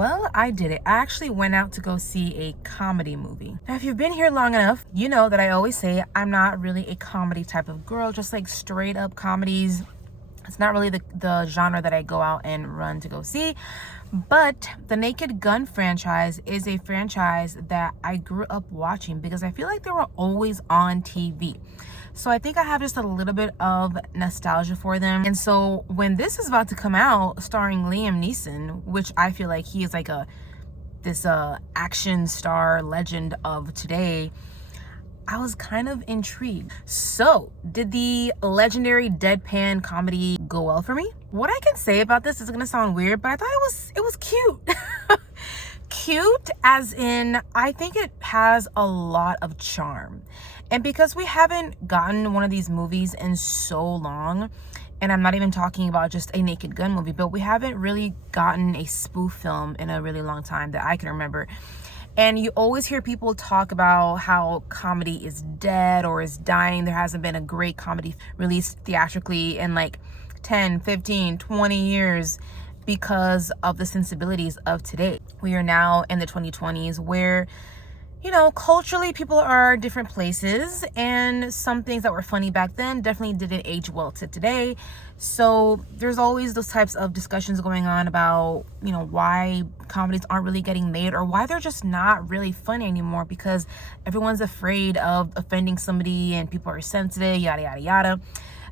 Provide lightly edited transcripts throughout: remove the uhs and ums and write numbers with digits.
Well, I did it. I actually went out to go see a comedy movie. Now, if you've been here long enough, you know that I always say I'm not really a comedy type of girl, just like straight up comedies. It's not really the genre that I go out and run to go see. But the Naked Gun franchise is a franchise that I grew up watching because I feel like they were always on TV. So I think I have just a little bit of nostalgia for them. And so when this is about to come out, starring Liam Neeson, which I feel like he is like this action star legend of today, I was kind of intrigued. So, did the legendary deadpan comedy go well for me? What I can say about this is gonna sound weird, but I thought it was cute. Cute as in, I think it has a lot of charm. And because we haven't gotten one of these movies in so long, and I'm not even talking about just a Naked Gun movie, but we haven't really gotten a spoof film in a really long time that I can remember. And you always hear people talk about how comedy is dead or is dying. There hasn't been a great comedy released theatrically in like 10, 15, 20 years because of the sensibilities of today. We are now in the 2020s where, you know, culturally people are different places, and some things that were funny back then definitely didn't age well to today. So there's always those types of discussions going on about, you know, why comedies aren't really getting made or why they're just not really funny anymore because everyone's afraid of offending somebody and people are sensitive, yada, yada, yada.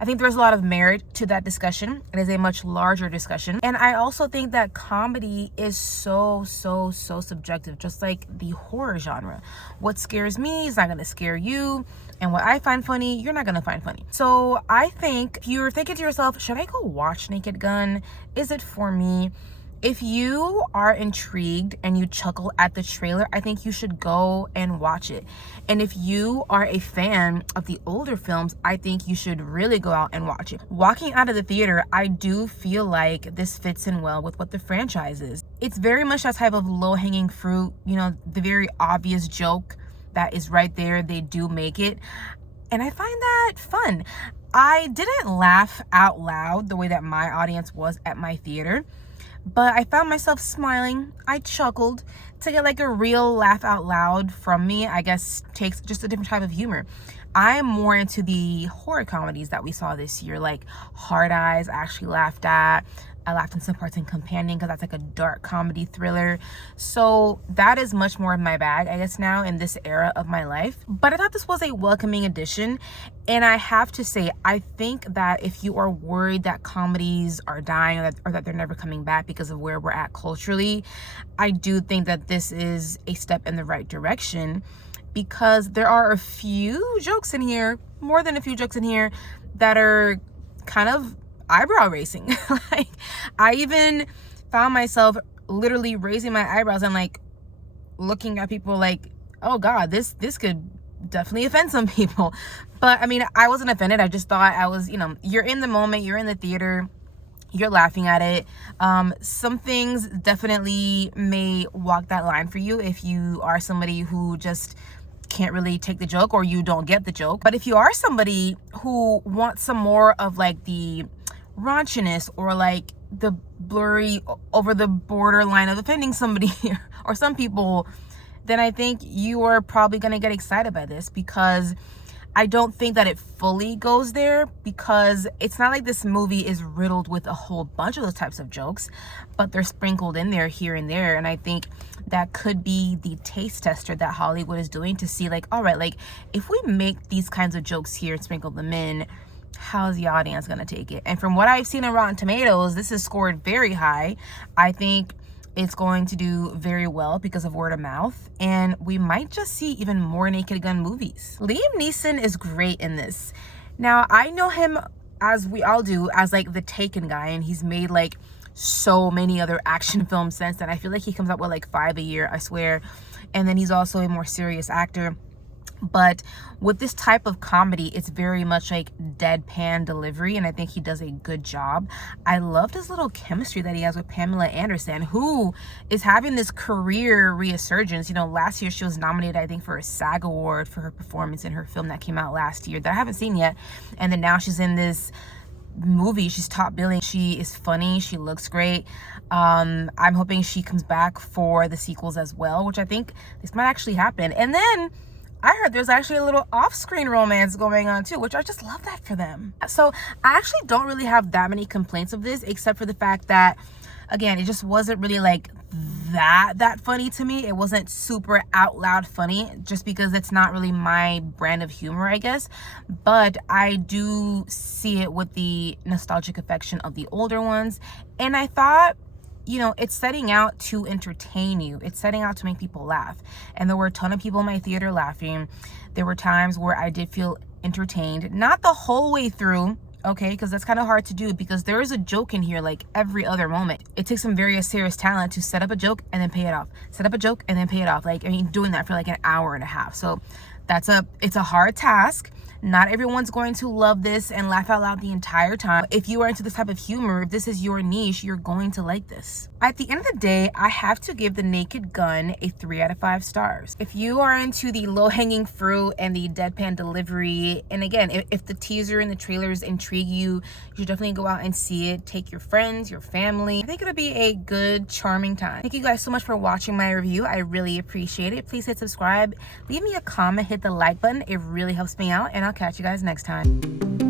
I think there's a lot of merit to that discussion. It is a much larger discussion. And I also think that comedy is so subjective, just like the horror genre. What scares me is not gonna scare you. And what I find funny, you're not gonna find funny. So I think if you're thinking to yourself, should I go watch Naked Gun? Is it for me? If you are intrigued and you chuckle at the trailer, I think you should go and watch it. And if you are a fan of the older films, I think you should really go out and watch it. Walking out of the theater, I do feel like this fits in well with what the franchise is. It's very much that type of low-hanging fruit, you know, the very obvious joke that is right there. They do make it. And I find that fun. I didn't laugh out loud the way that my audience was at my theater, but I found myself smiling. I chuckled. To get like a real laugh out loud from me, I guess takes just a different type of humor. I'm more into the horror comedies that we saw this year, like Hard Eyes. I actually laughed at. I laughed in some parts in Companion because that's like a dark comedy thriller. So that is much more of my bag, I guess, now in this era of my life. But I thought this was a welcoming addition. And I have to say, I think that if you are worried that comedies are dying or that they're never coming back because of where we're at culturally, I do think that this is a step in the right direction because there are a few jokes in here, more than a few jokes in here, that are kind of eyebrow raising. Like, I even found myself literally raising my eyebrows and like looking at people like, oh God, this could definitely offend some people. But I mean, I wasn't offended. I just thought I was, you know, you're in the moment, you're in the theater, you're laughing at it. Some things definitely may walk that line for you if you are somebody who just can't really take the joke or you don't get the joke. But if you are somebody who wants some more of like the raunchiness or like the blurry over the borderline of offending somebody or some people, then I think you are probably going to get excited by this because I don't think that it fully goes there, because it's not like this movie is riddled with a whole bunch of those types of jokes, but they're sprinkled in there here and there. And I think that could be the taste tester that Hollywood is doing to see like, all right, like if we make these kinds of jokes here and sprinkle them in, how's the audience gonna take it? And from what I've seen on Rotten Tomatoes, this is scored very high. I think it's going to do very well because of word of mouth, and we might just see even more Naked Gun movies. Liam Neeson is great in this. Now, I know him, as we all do, as like the Taken guy, and he's made like so many other action films since then. I feel like he comes out with like 5 a year, I swear. And then he's also a more serious actor. But with this type of comedy, it's very much like deadpan delivery, and I think he does a good job. I loved his little chemistry that he has with Pamela Anderson, who is having this career resurgence. You know, last year she was nominated, I think, for a SAG award for her performance in her film that came out last year that I haven't seen yet. And then now she's in this movie. She's top billing. She is funny. She looks great. I'm hoping she comes back for the sequels as well, which I think this might actually happen. And then I heard there's actually a little off-screen romance going on too, which I just love that for them. So I actually don't really have that many complaints of this, except for the fact that, again, it just wasn't really like that funny to me. It wasn't super out loud funny, just because it's not really my brand of humor, I guess. But I do see it with the nostalgic affection of the older ones, and I thought, you know, it's setting out to entertain you. It's setting out to make people laugh. And there were a ton of people in my theater laughing. There were times where I did feel entertained, not the whole way through, okay, because that's kind of hard to do, because there is a joke in here like every other moment. It takes some very serious talent to set up a joke and then pay it off, set up a joke and then pay it off. Like, I mean, doing that for like an hour and a half. So it's a hard task. Not everyone's going to love this and laugh out loud the entire time. If you are into this type of humor, if this is your niche, you're going to like this. At the end of the day, I have to give The Naked Gun a 3 out of 5 stars. If you are into the low-hanging fruit and the deadpan delivery, and again, if the teaser and the trailers intrigue you, you should definitely go out and see it. Take your friends, your family. I think it'll be a good, charming time. Thank you guys so much for watching my review. I really appreciate it. Please hit subscribe. Leave me a comment, hit the like button. It really helps me out, and I'll catch you guys next time.